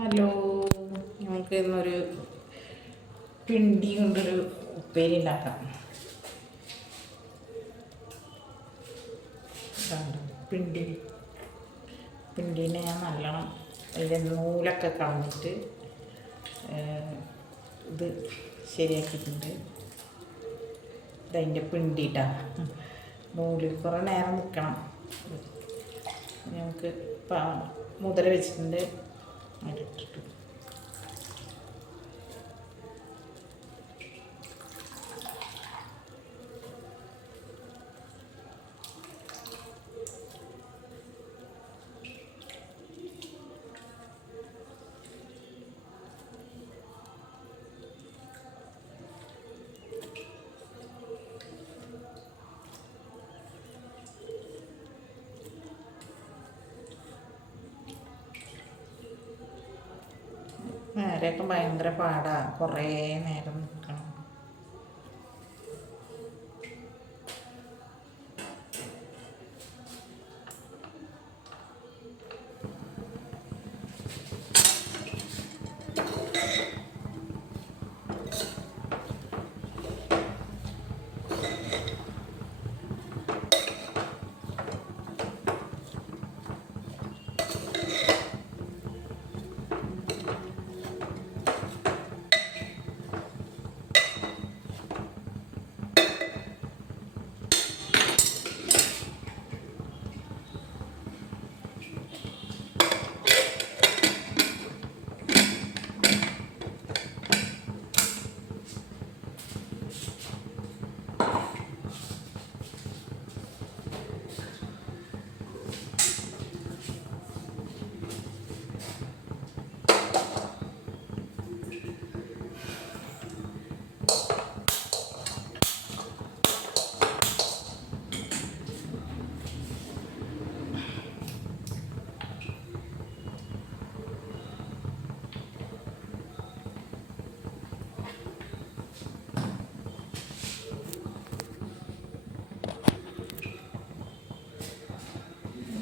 Hello, നമുക്ക് ഇന്നൊരു പിണ്ടി കൊണ്ടൊരു ഉപ്പേരി ഉണ്ടാക്കാം. പിണ്ടി പിണ്ടീനെ ഞാൻ നല്ലോണം അതിൻ്റെ നൂലൊക്കെ കളഞ്ഞിട്ട് ഇത് ശരിയാക്കിയിട്ടുണ്ട്. ഇതതിൻ്റെ പിണ്ടിട്ടാ നൂല് കുറേ നേരം നിൽക്കണം. നമുക്ക് മുതല വെച്ചിട്ടുണ്ട്. അതിട്ടിട്ട് നേരെയൊക്കെ ഭയങ്കര പാടാണ്, കുറേ നേരം നിൽക്കണം.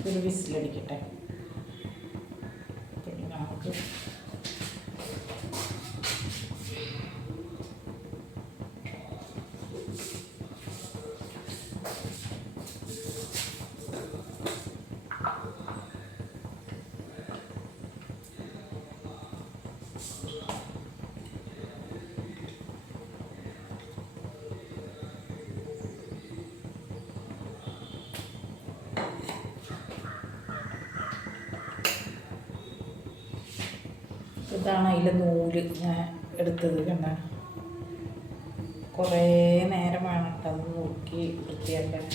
ഒരു വിസിലടിക്കട്ടെ. പിന്നെ നമുക്ക് ഇതാണ് അതിലെ നൂല് ഞാൻ എടുത്തത്. കണ്ട, കുറേ നേരം വേണം കേട്ടോ അത് നോക്കി വൃത്തിയാക്കാൻ.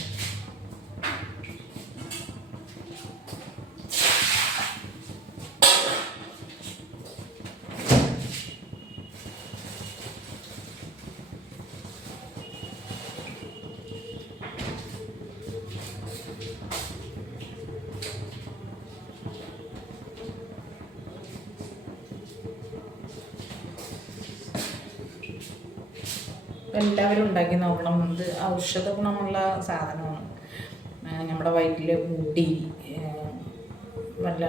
എല്ലാവരും ഉണ്ടാക്കി നോക്കണം. ഇത് ഔഷധ ഗുണമുള്ള സാധനമാണ്. നമ്മുടെ വയറ്റിൽ മുടി, വല്ല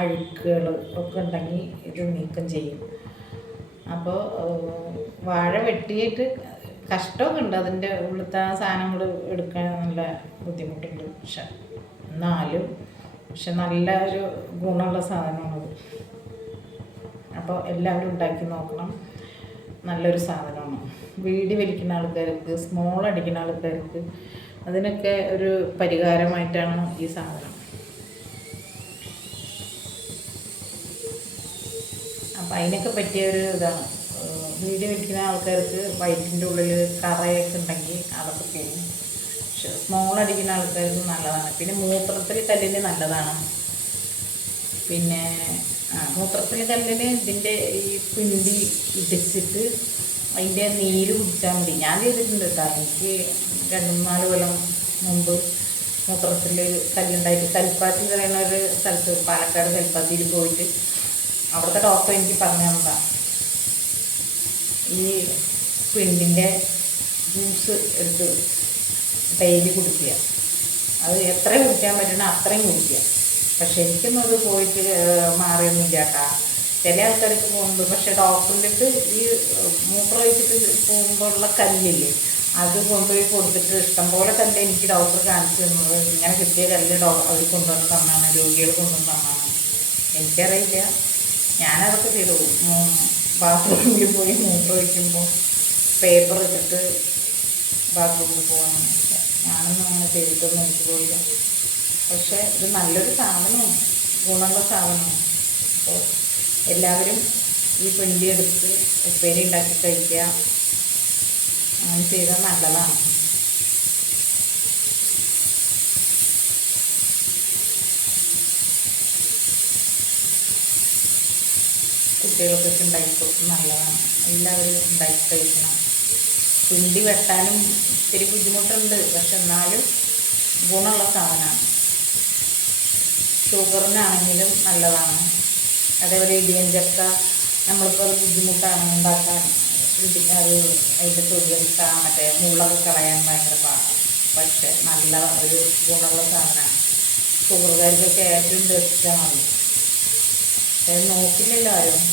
അഴുക്കുകൾ ഒക്കെ ഉണ്ടെങ്കിൽ ഇത് നീക്കം ചെയ്യും. അപ്പോൾ വാഴ വെട്ടിയിട്ട് കഷ്ടമൊക്കെ ഉണ്ട്, അതിൻ്റെ ഉള്ളിലത്തെ സാധനങ്ങൾ എടുക്കാൻ നല്ല ബുദ്ധിമുട്ടുണ്ട്. പക്ഷെ നല്ല ഒരു ഗുണമുള്ള സാധനമാണത്. അപ്പോൾ എല്ലാവരും ഉണ്ടാക്കി നോക്കണം. നല്ലൊരു സാധനമാണ്. വീടി വലിക്കുന്ന ആൾക്കാർക്ക്, സ്മോൾ അടിക്കുന്ന ആൾക്കാർക്ക്, അതിനൊക്കെ ഒരു പരിഹാരമായിട്ടാണ് ഈ സാധനം. അപ്പം അതിനൊക്കെ പറ്റിയൊരു ഇതാണ്. വീടി വലിക്കുന്ന ആൾക്കാർക്ക് വയറ്റിൻ്റെ ഉള്ളിൽ കറയൊക്കെ ഉണ്ടെങ്കിൽ അതൊക്കെ പോകും. പക്ഷെ സ്മോൾ അടിക്കുന്ന ആൾക്കാർക്ക് നല്ലതാണ്. പിന്നെ മൂത്രത്തിൽ കല്ലിന് നല്ലതാണ്. പിന്നെ മൂത്രത്തിൽ കല്ലിന് ഇതിൻ്റെ ഈ പിണ്ടി ഇടിച്ചിട്ട് അതിൻ്റെ നീര് കുടിച്ചാൽ മതി. ഞാൻ ചെയ്തിട്ടുണ്ട് കേട്ടോ. എനിക്ക് 2-4 കൊല്ലം മുമ്പ് മൂത്രത്തിൽ കല്ലുണ്ടായിട്ട് കൽപ്പാത്തി പറയുന്ന ഒരു സ്ഥലത്ത്, പാലക്കാട് കൽപ്പാത്തിയിൽ പോയിട്ട് അവിടുത്തെ ഡോക്ടർ എനിക്ക് പറഞ്ഞു തന്നതാണ് ഈ പിണ്ടിൻ്റെ ജ്യൂസ് എടുത്ത് ഡെയിലി കുടിക്കുക. അത് എത്രയും കുടിക്കാൻ പറ്റണം അത്രയും കുടിക്കുക. പക്ഷെ എനിക്കൊന്നും അത് പോയിട്ട് മാറിയൊന്നുമില്ല കേട്ടോ. ചില ആൾക്കാർക്ക് പോകുന്നത്. പക്ഷെ ഡോക്ടറിൻ്റെ അടുത്ത് ഈ മൂത്രം ഒഴിച്ചിട്ട് പോകുമ്പോഴുള്ള കല്ലില്ലേ, അത് കൊണ്ടുപോയി കൊടുത്തിട്ട് ഇഷ്ടംപോലെ കല്ല് എനിക്ക് ഡോക്ടർ കാണിച്ചു തന്നത്. ഇങ്ങനെ കിട്ടിയ കല്ല് അവർ കൊണ്ടുവന്ന് തന്നാണ്, രോഗികൾ കൊണ്ടുവന്ന് തന്നാണ്. എനിക്കറിയില്ല, ഞാനതൊക്കെ ചെയ്തു. ബാത്റൂമിൽ പോയി മൂത്രം ഒഴിക്കുമ്പോൾ പേപ്പർ ഇട്ടിട്ട് ബാത്റൂമിൽ പോകാൻ ഞാനൊന്നും അങ്ങനെ ചെയ്തിട്ടൊന്നും എനിക്ക് പോയില്ല. പക്ഷേ ഇത് നല്ലൊരു സാധനവും ഗുണമുള്ള സാധനമാണ്. അപ്പോൾ എല്ലാവരും ഈ പിണ്ടി എടുത്ത് ഉപ്പേരി ഉണ്ടാക്കി കഴിക്കുക, അങ്ങനെ ചെയ്താൽ നല്ലതാണ്. കുട്ടികൾക്കൊക്കെ ഉണ്ടാക്കി കൊടുത്ത് നല്ലതാണ്. എല്ലാവരും ഉണ്ടാക്കി കഴിക്കണം. പിണ്ടി വെട്ടാനും ഇത്തിരി ബുദ്ധിമുട്ടുണ്ട്, പക്ഷെ എന്നാലും ഗുണമുള്ള സാധനമാണ്. ഷുഗറിനാണെങ്കിലും നല്ലതാണ്. അതേപോലെ ഇടിയൻ ചക്ക നമ്മളിപ്പോൾ അത് ബുദ്ധിമുട്ടാണ് ഉണ്ടാക്കാൻ. അത് അതിൻ്റെ തൊലിയെടുത്ത മറ്റേ മുള്ളൊക്കെ കളയാൻ ഭയങ്കര പാടാണ്. പക്ഷെ നല്ല ഒരു ഗുണമുള്ള സാധനമാണ്. ഷുഗർകാർക്കൊക്കെ ഏറ്റവും ബെസ്റ്റാണ്. അത് നോക്കില്ലല്ലോ ആരും.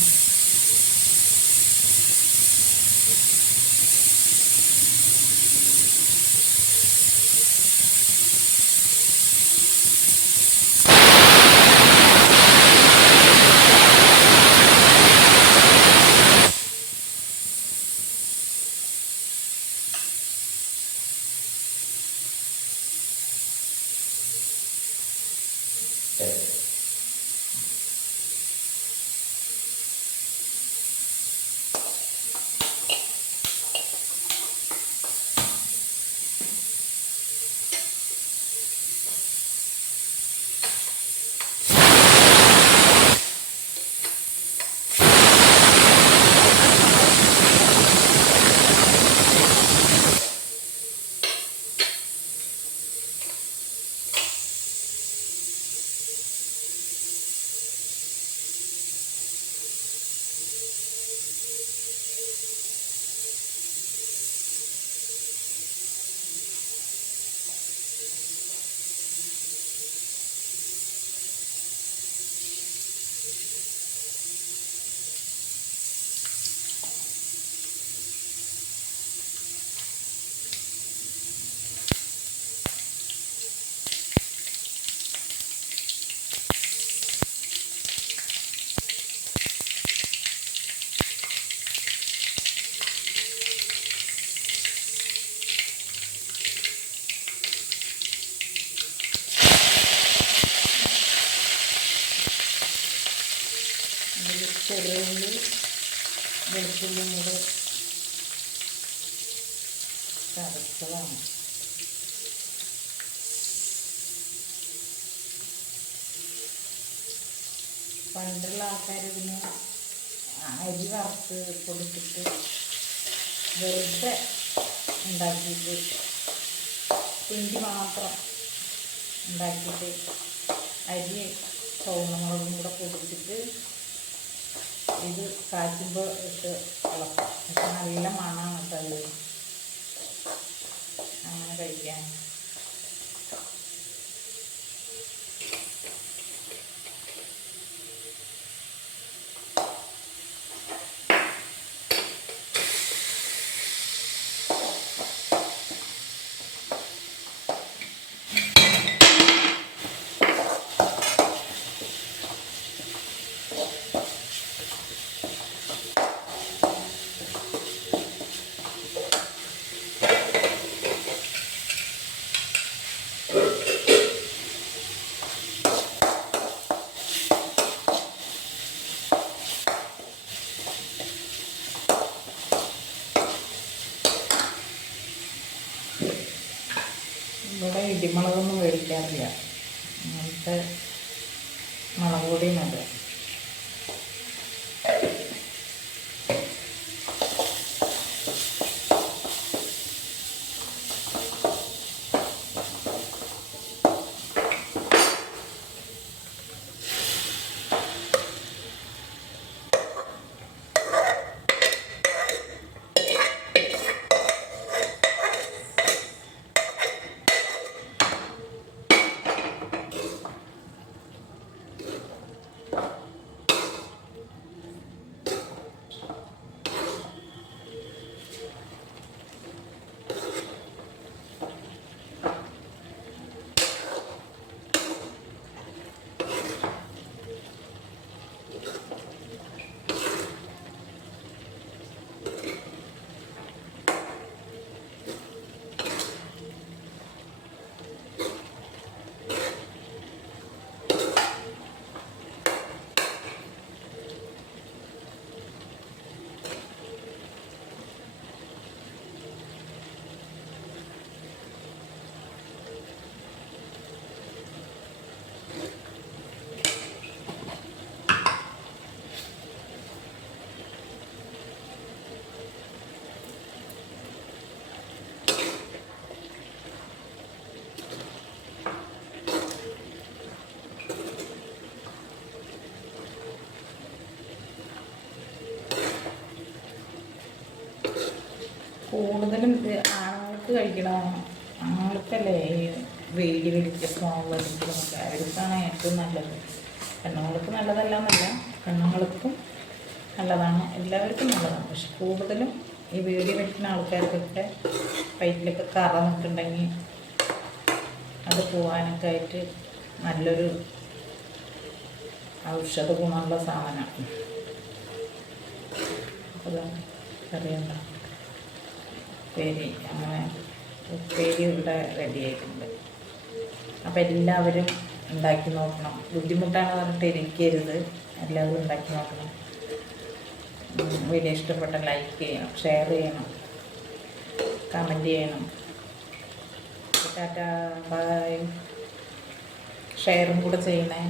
ചെറിയ ഉള്ളി വെളുത്തുള്ളിയും കൂടെ ചതച്ചതാണ്. പണ്ടുള്ള ആൾക്കാർ ഇതിന് അരി വറുത്ത് പൊടിച്ചിട്ട് വെറുതെ ഉണ്ടാക്കിയിട്ട് പിണ്ടി മാത്രം ഉണ്ടാക്കിയിട്ട് അരി ചുവന്നമുളകും കൂടെ പൊടിച്ചിട്ട് ഇത് കാച്ചുമ്പോൾ ഇട്ട് ഇളക്കും. പക്ഷെ നല്ല മണമാണ് കേട്ടോ അങ്ങനെ കഴിക്കാൻ. ഇവിടെ ഇടിമുളകൊന്നും മേടിക്കാറില്ല, അങ്ങനത്തെ മുളക് പൊടിയും അത്. കൂടുതലും ഇത് ആണുങ്ങൾക്ക് കഴിക്കണതാണ്. ആണുങ്ങൾക്കല്ലേ ഈ വേടി വലിച്ച് സ്മോൾ വലിക്കുന്നതൊക്കെ, അവർക്കാണ് ഏറ്റവും നല്ലത്. പെണ്ണുങ്ങൾക്ക് നല്ലതല്ല എന്നല്ല, പെണ്ണുങ്ങൾക്കും നല്ലതാണ്, എല്ലാവർക്കും നല്ലതാണ്. പക്ഷെ കൂടുതലും ഈ വീടി വലിക്കുന്ന ആൾക്കാർക്കൊക്കെ വയറ്റിലൊക്കെ കറ നിൽക്കുന്നുണ്ടെങ്കിൽ അത് പോകാനൊക്കെ ആയിട്ട് നല്ലൊരു ഔഷധ ഗുണമുള്ള സാധനമാണ്. അപ്പോൾ കറിയുണ്ട ഉപ്പേരി, അങ്ങനെ ഉപ്പേരി ഇവിടെ റെഡി ആയിട്ടുണ്ട്. അപ്പോൾ എല്ലാവരും ഉണ്ടാക്കി നോക്കണം. ബുദ്ധിമുട്ടാണ് പറഞ്ഞിട്ട് ഇരിക്കരുത്, എല്ലാവരും ഉണ്ടാക്കി നോക്കണം. വീഡിയോ ഇഷ്ടപ്പെട്ട ലൈക്ക് ചെയ്യണം, ഷെയർ ചെയ്യണം, കമൻറ്റ് ചെയ്യണം. ടാറ്റാ, ബൈ. ഷെയറും കൂടെ ചെയ്യണേ.